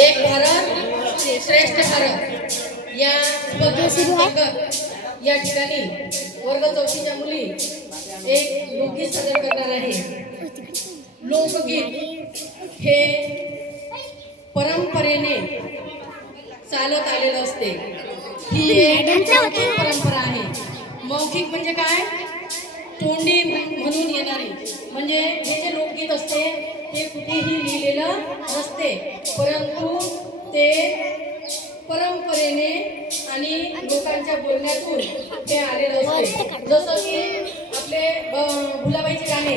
एक भारत श्रेष्ठ भारत या उपक्रमांतर्गत या ठिकाणी वर्ग चौथीच्या मुली एक लोकगीत सादर करणार आहे. लोकगीत हे परंपरेने चालत आलेलं असते. ही एक मौखिक परंपरा आहे. मौखिक म्हणजे काय? तोंडी म्हणून येणारे. म्हणजे हे जे लोकगीत असते ते कुठेही लिहिलेलं नसते, परंतु ते परंपरेने आणि लोकांच्या बोलण्यातून ते आलेलं असते. जसं की आपले भुलाबाईचे गाणे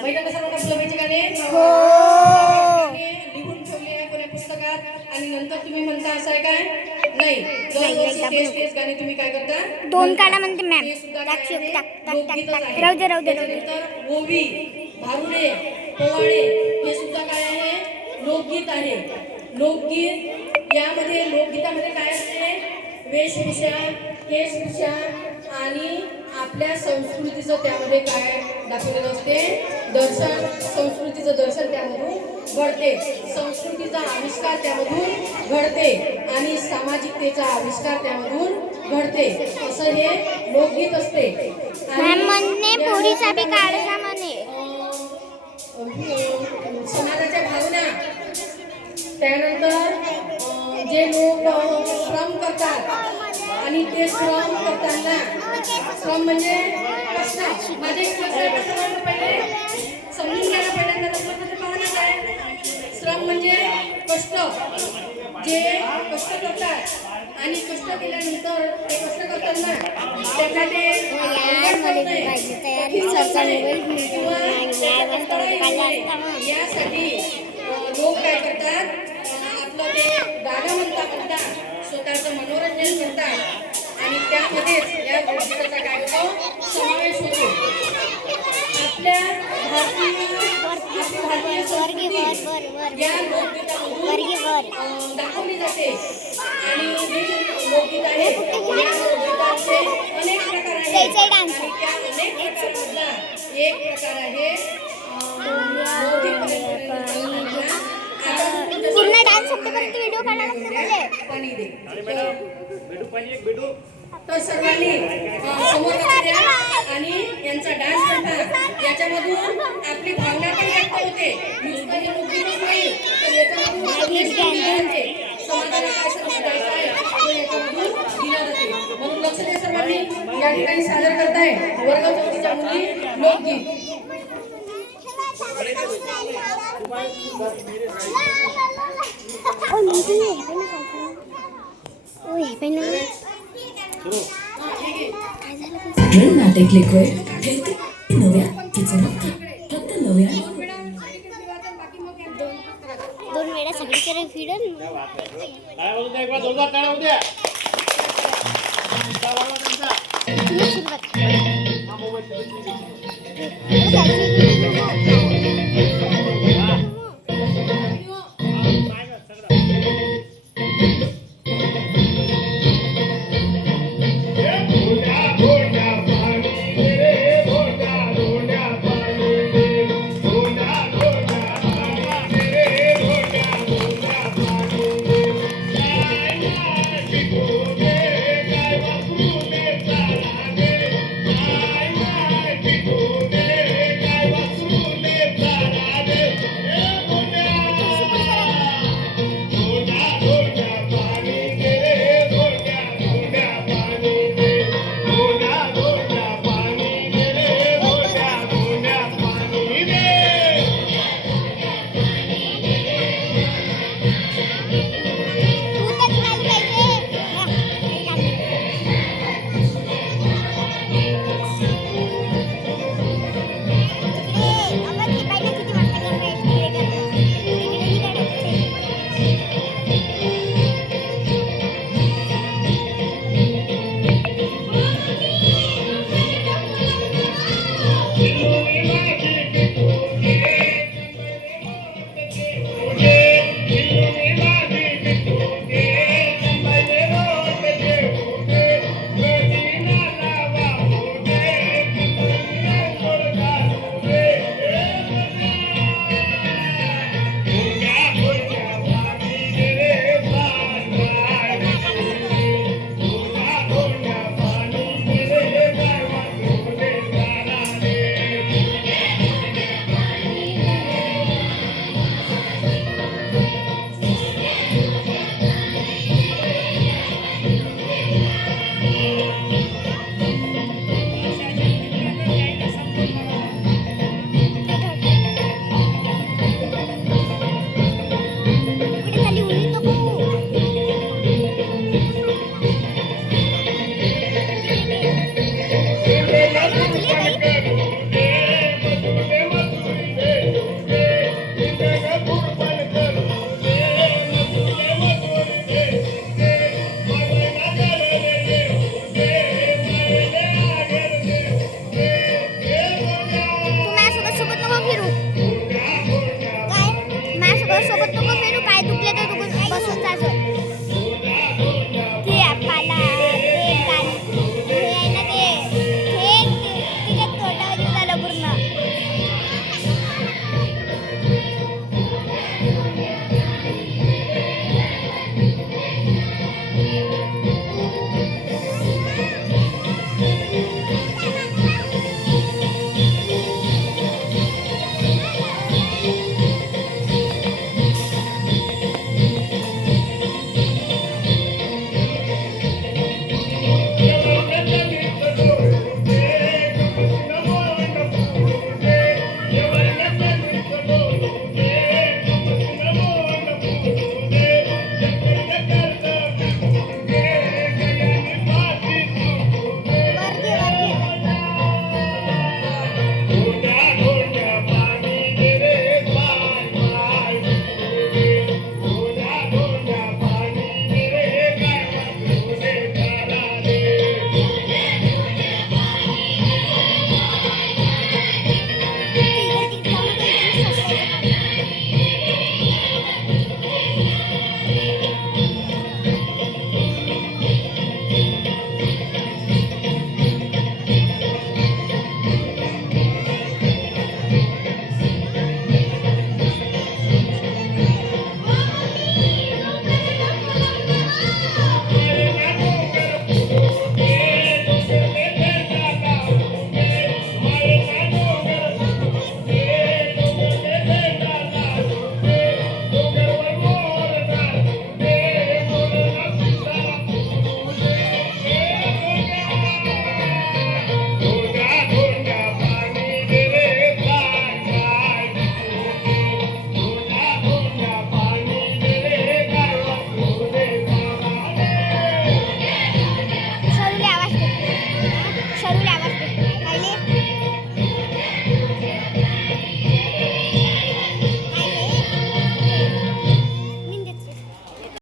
माहिती आहे. कसं भुलाबाईचे गाणे लिहून ठेवले आहे कोण्या पुस्तकात आणि नंतर तुम्ही म्हणता असं आहे काय? नाही. दरवर्षी तेच गाणे तुम्ही काय करता? दोन काढा म्हणते मॅम. ओवी, भारुडे, पोवाडे हे सुद्धा काय आहे? लोकगीत आहे. लोकगीत यामध्ये लोकगीतामध्ये काय असते? वेशभूषा, केशभूषा आणि आपल्या संस्कृतीचं त्यामध्ये काय दाखवलेलं असते? दर्शन, संस्कृतीचं दर्शन त्यामधून घडते. संस्कृतीचा आविष्कार त्यामधून घडते आणि सामाजिकतेचा आविष्कार त्यामधून घडते. असं हे लोकगीत असते. समाजाच्या भावना, त्यानंतर जे लोक श्रम करतात आणि ते श्रम करताना, श्रम म्हणजे कष्ट. माझे पहिले समजून घ्यायला पहिल्यांदा पाहणं आहे. श्रम म्हणजे कष्ट. जे कष्ट करतात आणि कष्ट केल्यानंतर ते कष्ट करताना त्याला ते यासाठी लोक काय करतात? आपलं ते गाणं म्हणता स्वतःचं मनोरंजन करतात आणि त्यामध्येच या गोष्टीचा काय होतो? समावेश होतो. आपल्या भारतीय संस्कृती या लोकगीतामधून दाखवली जाते. आणि हे लोकगीत आहे या लोकगीतांचे अनेक प्रकार आहेत. त्या अनेक प्रकारांमधला एक प्रकार आहे पूर्ण डान्स संपेपर्यंत व्हिडिओ काढायला तर सर्वांनी समोर लक्ष द्या आणि यांचा डान्स करता. याच्यामधून आपली भावना पण व्यक्त होते. नुसतं हे लोकगीतच नाही तर याच्यामधून समाजाला काय संदेश द्यायचा आहे तो याच्यामधून दिला जाते. म्हणून लक्ष द्या सर्वांनी. या ठिकाणी सादर करताय वर्ग चौथीच्या मुली लोकगीत. नाटक लिखोय नव्या फक्त नव्या दोन वेळा सगळीकडे फिरन. सुरुवात